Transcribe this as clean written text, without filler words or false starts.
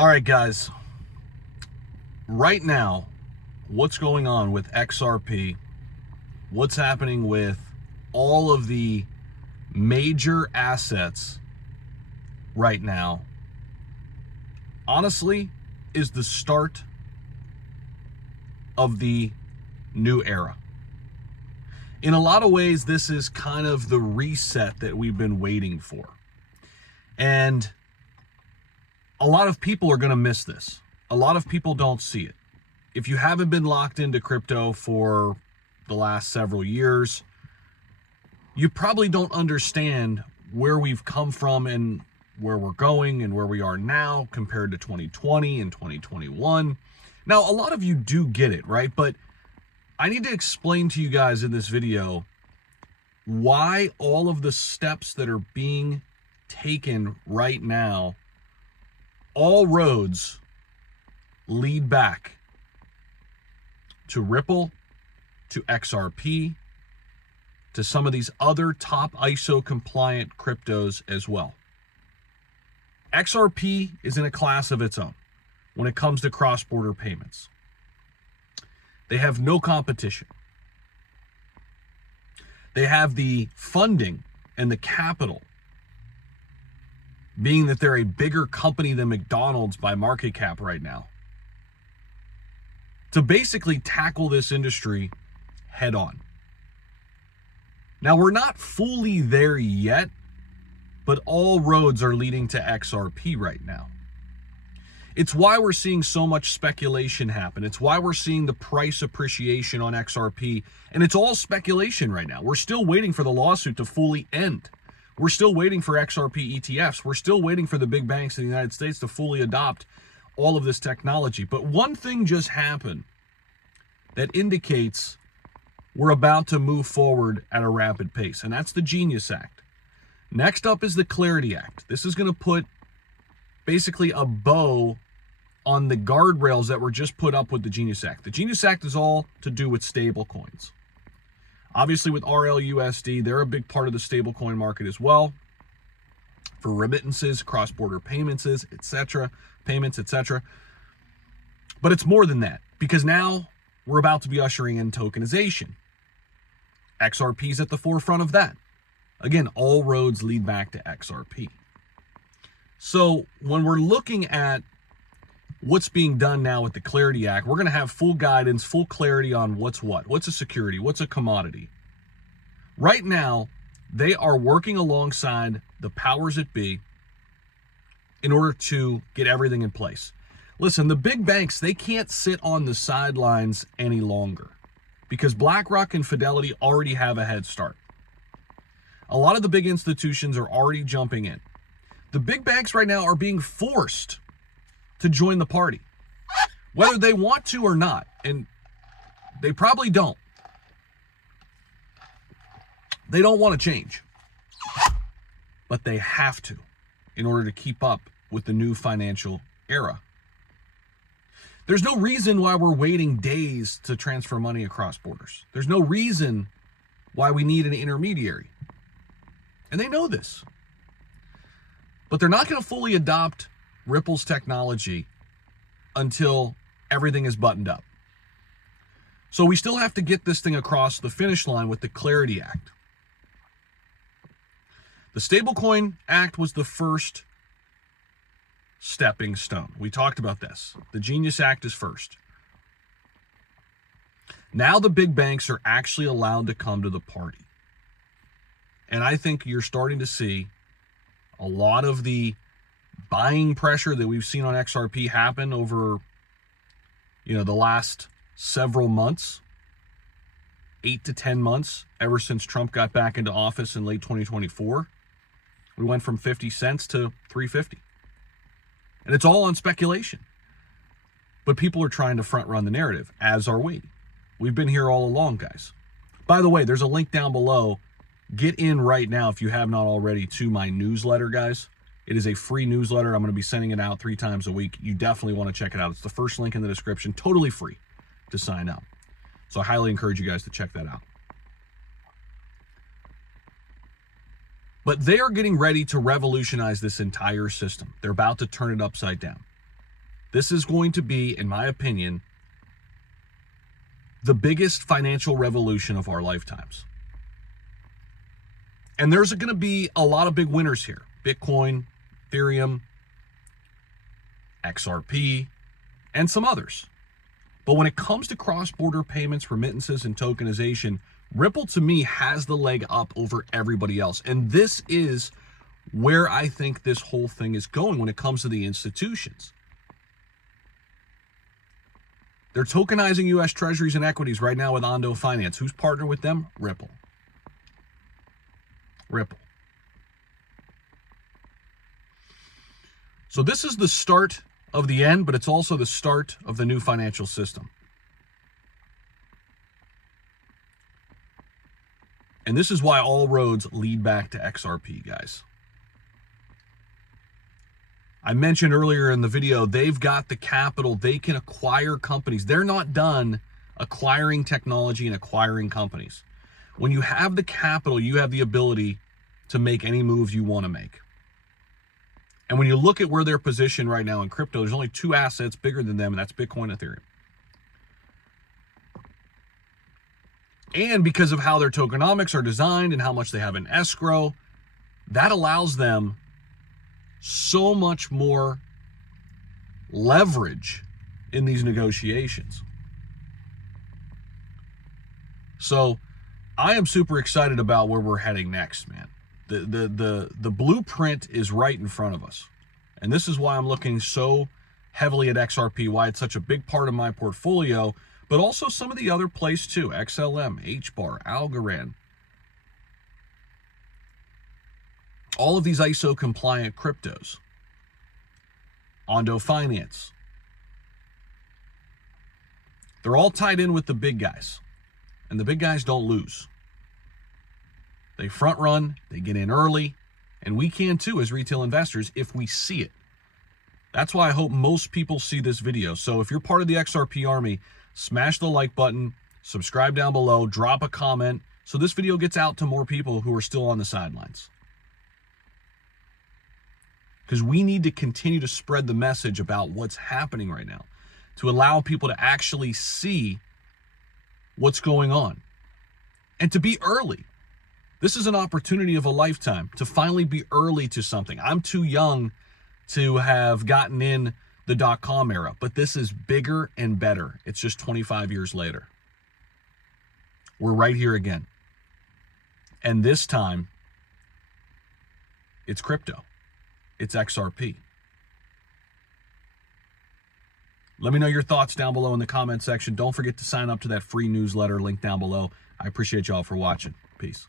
All right, guys. Right now, what's going on with XRP? What's happening with all of the major assets right now, honestly, is the start of the new era. In a lot of ways, this is kind of the reset that we've been waiting for. And a lot of people are going to miss this. A lot of people don't see it. If you haven't been locked into crypto for the last several years, you probably don't understand where we've come from and where we're going and where we are now compared to 2020 and 2021. Now, a lot of you do get it, right? But I need to explain to you guys in this video why all of the steps that are being taken right now, all roads lead back to Ripple, to XRP, to some of these other top ISO compliant cryptos as well. XRP is in a class of its own when it comes to cross-border payments. They have no competition. They have the funding and the capital, being that they're a bigger company than McDonald's by market cap right now, to basically tackle this industry head on. Now, we're not fully there yet, but all roads are leading to XRP right now. It's why we're seeing so much speculation happen. It's why we're seeing the price appreciation on XRP, and it's all speculation right now. We're still waiting for the lawsuit to fully end. We're still waiting for XRP ETFs. We're still waiting for the big banks in the United States to fully adopt all of this technology. But one thing just happened that indicates we're about to move forward at a rapid pace, and that's the Genius Act. Next up is the Clarity Act. This is going to put basically a bow on the guardrails that were just put up with the Genius Act. The Genius Act is all to do with stable coins. Obviously, with RLUSD, they're a big part of the stablecoin market as well, for remittances, cross-border payments, etc. But it's more than that, because now we're about to be ushering in tokenization. XRP is at the forefront of that. Again, all roads lead back to XRP. So when we're looking at what's being done now with the Clarity Act, we're going to have full guidance, full clarity on what's what. What's a security? What's a commodity? Right now, they are working alongside the powers that be in order to get everything in place. Listen, the big banks, they can't sit on the sidelines any longer because BlackRock and Fidelity already have a head start. A lot of the big institutions are already jumping in. The big banks right now are being forced to join the party, whether they want to or not, and they probably don't. They don't want to change, but they have to in order to keep up with the new financial era. There's no reason why we're waiting days to transfer money across borders. There's no reason why we need an intermediary. And they know this. But they're not going to fully adopt Ripple's technology until everything is buttoned up. So we still have to get this thing across the finish line with the Clarity Act. The Stablecoin Act was the first stepping stone. We talked about this. The Genius Act is first. Now the big banks are actually allowed to come to the party. And I think you're starting to see a lot of the buying pressure that we've seen on XRP happen over, the last several months, 8 to 10 months, ever since Trump got back into office in late 2024. We went from 50 cents to 350. And it's all on speculation. But people are trying to front run the narrative, as are we. We've been here all along, guys. By the way, there's a link down below. Get in right now, if you have not already, to my newsletter, guys. It is a free newsletter. I'm going to be sending it out 3 times a week. You definitely want to check it out. It's the first link in the description, totally free to sign up. So I highly encourage you guys to check that out. But they are getting ready to revolutionize this entire system. They're about to turn it upside down. This is going to be, in my opinion, the biggest financial revolution of our lifetimes. And there's going to be a lot of big winners here. Bitcoin, Ethereum, XRP, and some others. But when it comes to cross-border payments, remittances, and tokenization, Ripple, to me, has the leg up over everybody else. And this is where I think this whole thing is going when it comes to the institutions. They're tokenizing U.S. Treasuries and equities right now with Ondo Finance. Who's partnered with them? Ripple. Ripple. So this is the start of the end, but it's also the start of the new financial system. And this is why all roads lead back to XRP, guys. I mentioned earlier in the video, they've got the capital. They can acquire companies. They're not done acquiring technology and acquiring companies. When you have the capital, you have the ability to make any move you want to make. And when you look at where they're positioned right now in crypto, there's only two assets bigger than them, and that's Bitcoin and Ethereum. And because of how their tokenomics are designed and how much they have in escrow, that allows them so much more leverage in these negotiations. So I am super excited about where we're heading next, man. The blueprint is right in front of us. And this is why I'm looking so heavily at XRP, why it's such a big part of my portfolio, but also some of the other plays too. XLM, HBAR, Algorand. All of these ISO compliant cryptos. Ondo Finance. They're all tied in with the big guys. And the big guys don't lose. They front run, they get in early, and we can too as retail investors if we see it. That's why I hope most people see this video. So if you're part of the XRP army, smash the like button, subscribe down below, drop a comment so this video gets out to more people who are still on the sidelines. Because we need to continue to spread the message about what's happening right now to allow people to actually see what's going on and to be early. This is an opportunity of a lifetime to finally be early to something. I'm too young to have gotten in the .com era, but this is bigger and better. It's just 25 years later. We're right here again. And this time, it's crypto. It's XRP. Let me know your thoughts down below in the comment section. Don't forget to sign up to that free newsletter link down below. I appreciate y'all for watching. Peace.